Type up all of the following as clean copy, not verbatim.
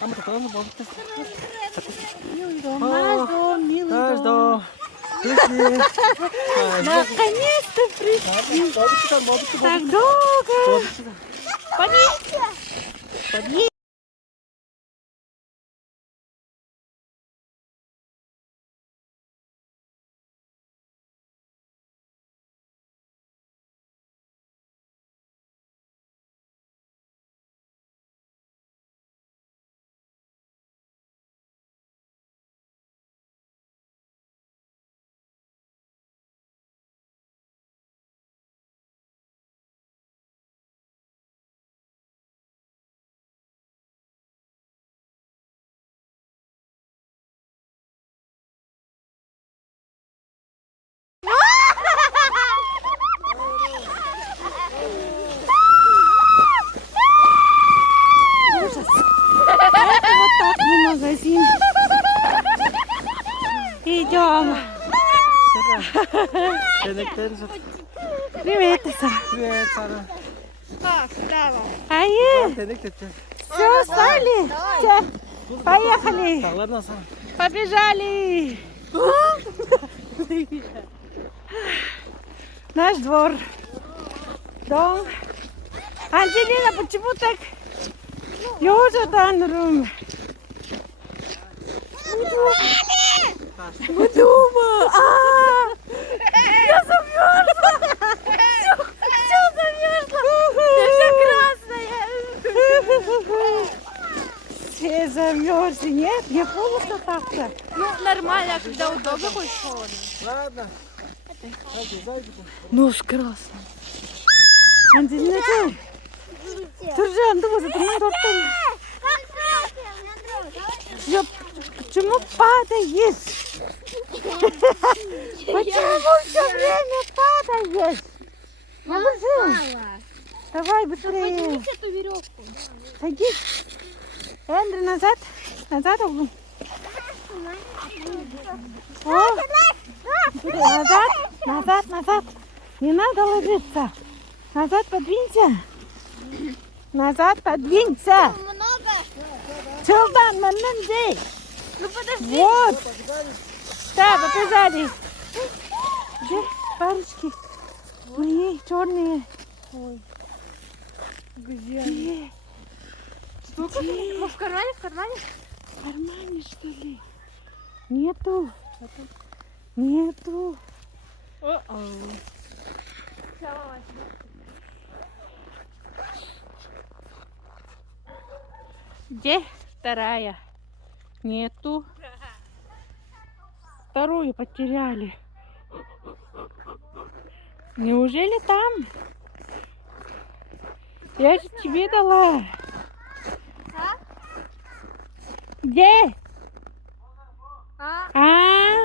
아무튼 떠나서 먹을게. Милый дом, наш дом, милый Наш дом. дом. Кухня. Наконец-то пришли. 먹읍시다. Так долго. 먹읍시다. Подъедь. Вот так мы в магазин идем. Привет, Иса. Привет, Сара. Ае, Denek dedi. все, стали? Всё, поехали. Dağlardan Sara. Побежали. Наш двор. Дом. Анжелина, почему так лежат Анрум? Мы дома. Я замерзла. Все замерзла. Я вся красная. Все замерзли. Нет, мне холодно так-то. Ну, нормально, а когда удобно, хоть холодно. Ладно. Hadi zayıf. Нос красный. Анжелина, ты? Туржан, ты вот это не доктор. Я почему падаешь? Почему все время падаешь? Малыши, давай быстрее. Поднимите эту веревку. Садись. Эндрю, назад. Назад, Углу. Назад, назад, назад. Не надо ложиться. Назад подвинься. Назад подвинься. Много? Чулдан, здесь. Ну подожди. Вот. Да, побежали. Где парочки? Мои черные. Ой. Где? Сколько? Где? В кармане, в кармане? В кармане, что ли? Нету. Нету. Где вторая? Нету. Вторую потеряли. Неужели там? Я же тебе дала. Где? А?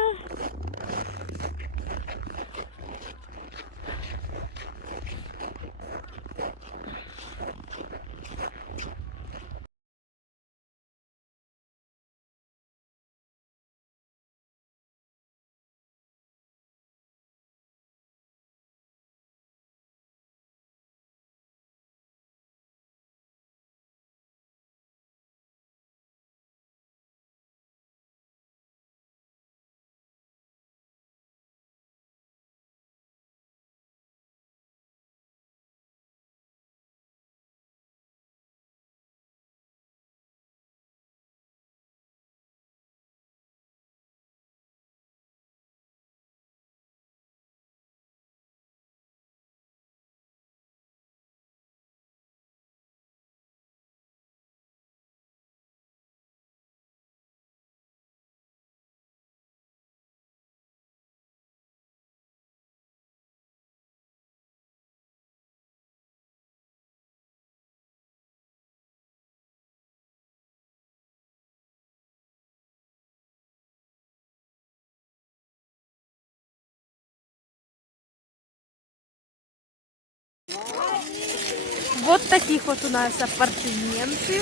Вот таких вот у нас апартаменты.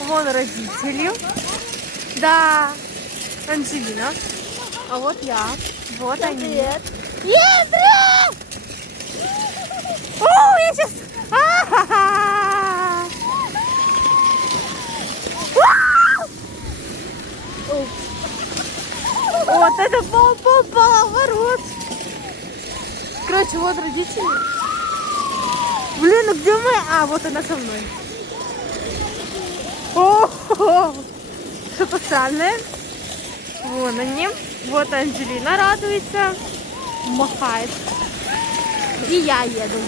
Вон родители. Да, Анжелина. А вот я. Вот они. Привет. О, я сейчас... А-ха-ха! Вот это поворот. Короче, вот родители. Блин, ну где мы? А, вот она со мной. О, что-то странное. Вон они. Вот Анжелина радуется. Махает. И я еду.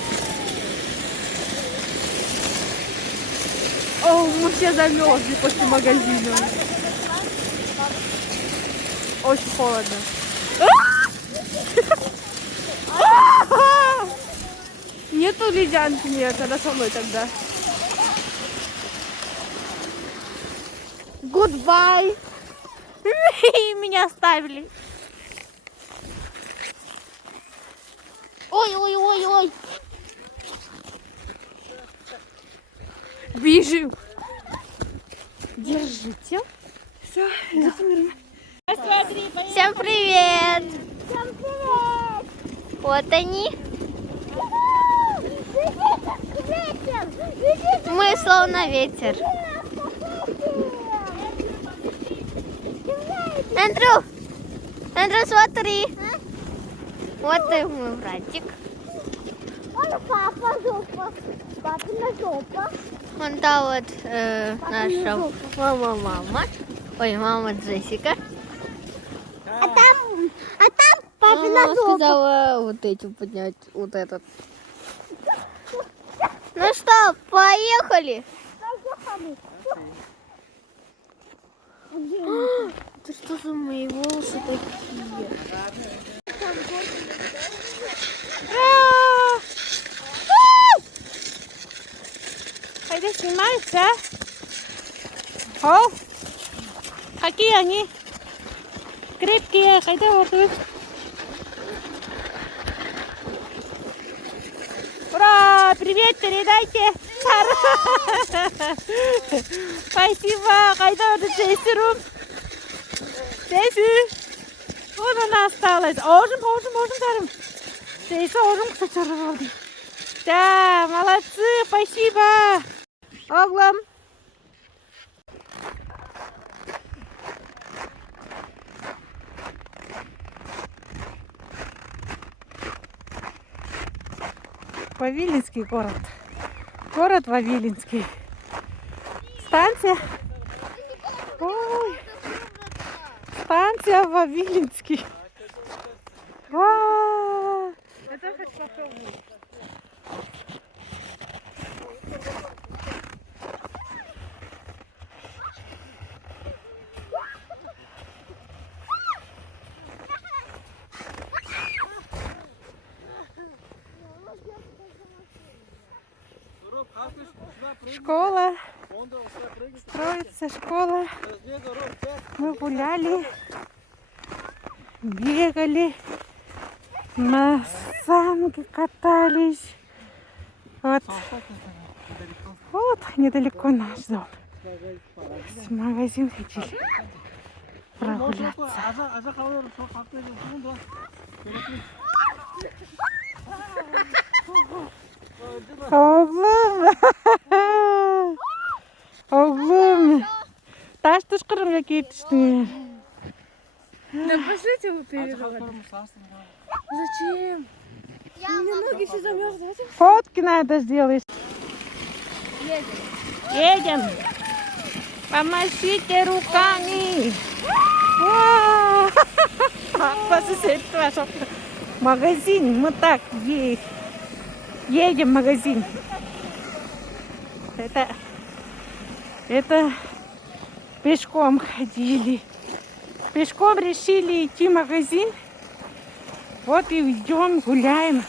О, мы все замерзли после магазина. Очень холодно. Нету ледянки, нет, она со мной тогда. Goodbye. Меня оставили. Ой. Бежим. Держите. Все. Всем привет. Всем привет! Вот они. Ветер! Мы словно ветер. Эндрю, смотри. Вот и мой братик. Ой, папа, жопа. Папина жопа. Вон та вот наша мама. Ой, мама Джессика. А там папина Мама жопа. сказала вот эти поднять, вот этот. Ну что, поехали? Это что за мои волосы такие? Хайда снимается. О, какие они крепкие. Хайда вот их. Ура! Привет, передайте. Спасибо. Хайда вот Джессиру. Джесси. Вот она осталась. Ожим, дарим. Джесси, ожим, кстати, да, молодцы, спасибо. Оглом. Вавилинский город. Город Вавилинский. Станция. Ой. Станция Вавилинский. Вау. Это хоть попробуй. Школа. Строится школа. Мы гуляли, бегали, на санке катались. Вот. Вот недалеко наш дом. В магазин ходили прогуляться. Oğlum. Oğlum. Taş tuşkırım ya yetiştin. Да пошлите вы переживать. Зачем? Мне ноги все замерзли. Фотки надо сделать. Едем. Помашите руками. Магазин. Мы так едем в магазин. Это пешком ходили. Пешком решили идти в магазин. Вот и идем, гуляем.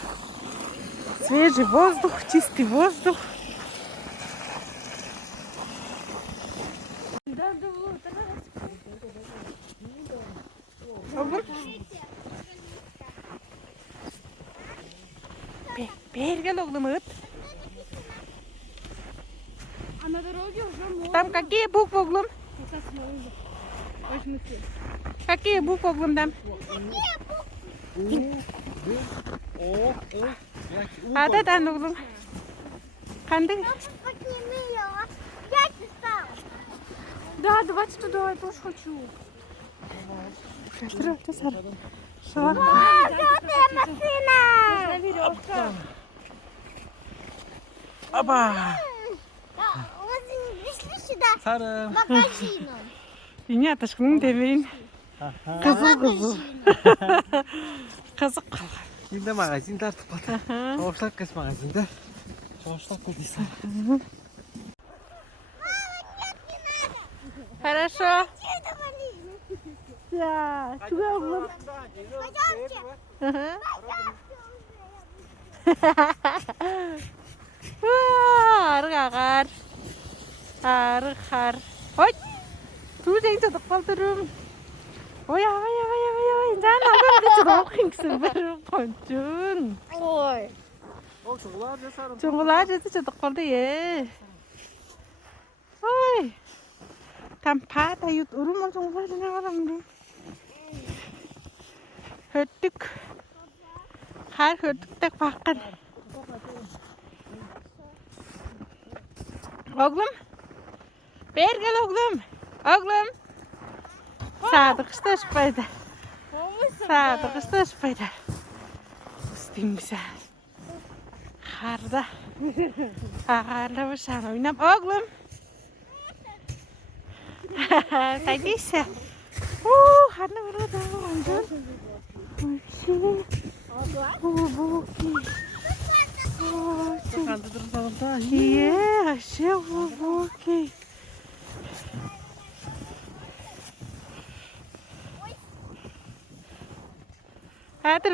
Свежий воздух, чистый воздух. Бергал оглum ıt. А на дороге уже можно. Там какие буквы оглum? Какие буквы оглum там? Ададан оглum. Қандай? Подними его. Я читала. Да, давайте туда, я тоже хочу. Петро, ты сар. Шо? Машина! Веревка. Опа! Мы пришли сюда Sarı. в магазин. Ине аташкының демейін. Қызыл. Қызық қалған. Şimdi magazinde artık pat. Çoğuşlak kız magazinde. Çoğuşlak kız insan. Хорошо. Это малина. Ya, juga oğlum. Пойдемте. Арық ағар. Қар. Ой, ту жайын тұтып қалдырым. Ой, Жан алдым де тұтып қиңсін бір қончын. Ой. O çoğular ne sarı? Жоңғылар жеті тұтып қалды, Ой, тампат ают ұрым ол жоңғылар жіне қалам де. Höttük. Қар höttüктек баққан. Oğlum. Ber gel oğlum. Oğlum. Sadık işte şüpheydi. Sadık işte şüpheydi. Üstüm güzel. Karda. Ağarla bir sana oynam. Oğlum. Sen neyse. Karnı burada. Bu. Kandı duralım da. İyi, aşağı bu. Atur.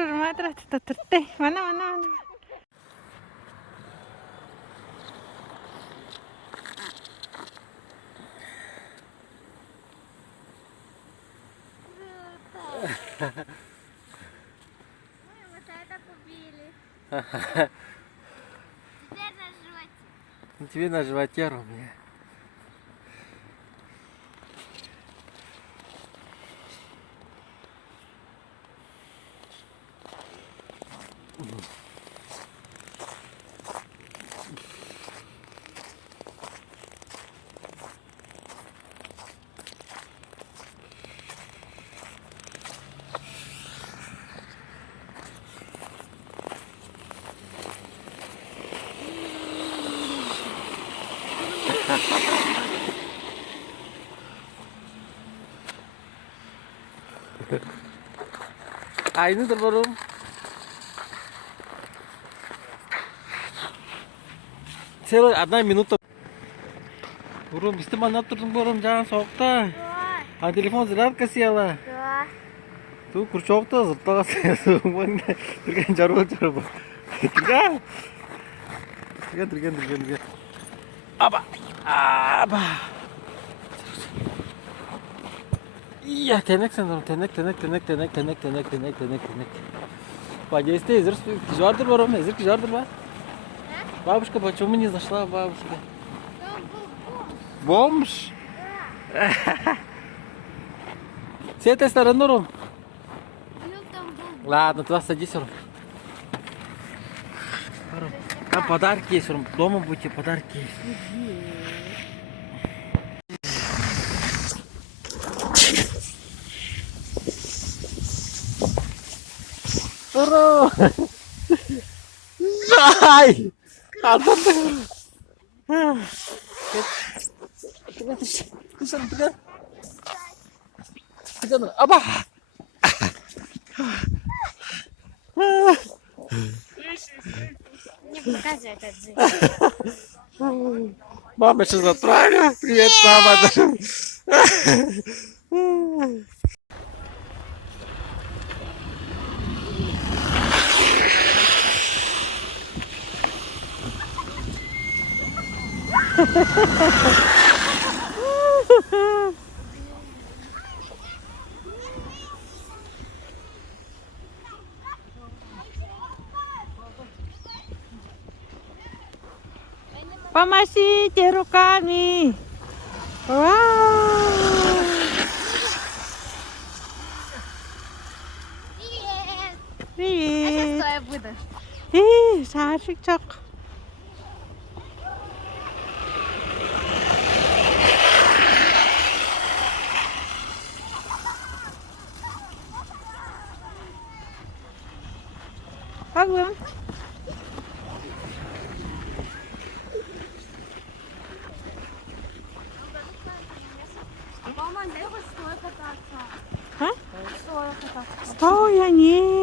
Mana. Вот это купили. Теперь на животе. Тебе на животе ровнее. Aynıdır varım. Целая 1 минута. Бурум, бізді манап тұрдың бурум, жаңа соқта. А телефон зарядка села. Да. Ту курчоқта зыртаға села. Түрген жару. Түрген. Аба. Iya, tenek sanırım. Tenek. Подействие, ezir жарdır var oğlum, ezir жарdır var. Бабушка, почему не зашла бабушка? Бомж? С этой стороны, Ром. Ладно, туда садись, Ром. Там подарки есть, Ром. Дома будете, подарки есть. Ура! Ай! Atladım. Tıkanır. Aba! Не показывай этот зверь. Мама сейчас отправила. Привет, мама. Помашите руками. Вау! Привет. Привет. Что я буду? Шаршик çok. Погнали. Мама, дай хоть стоя кататься. А? Стоя кататься. Стоя, нет.